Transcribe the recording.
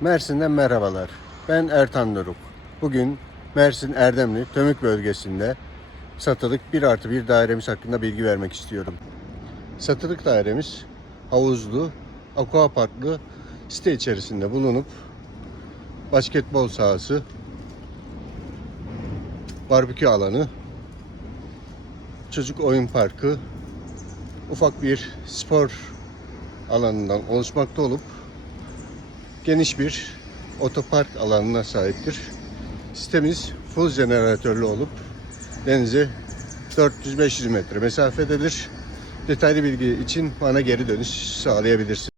Mersin'den merhabalar. Ben Ertan Doruk. Bugün Mersin Erdemli Tömük bölgesinde satılık 1+1 dairemiz hakkında bilgi vermek istiyorum. Satılık dairemiz havuzlu, aquaparklı site içerisinde bulunup basketbol sahası, barbekü alanı, çocuk oyun parkı, ufak bir spor alanından oluşmakta olup geniş bir otopark alanına sahiptir. Sitemiz full jeneratörlü olup denize 400-500 metre mesafededir. Detaylı bilgi için bana geri dönüş sağlayabilirsiniz.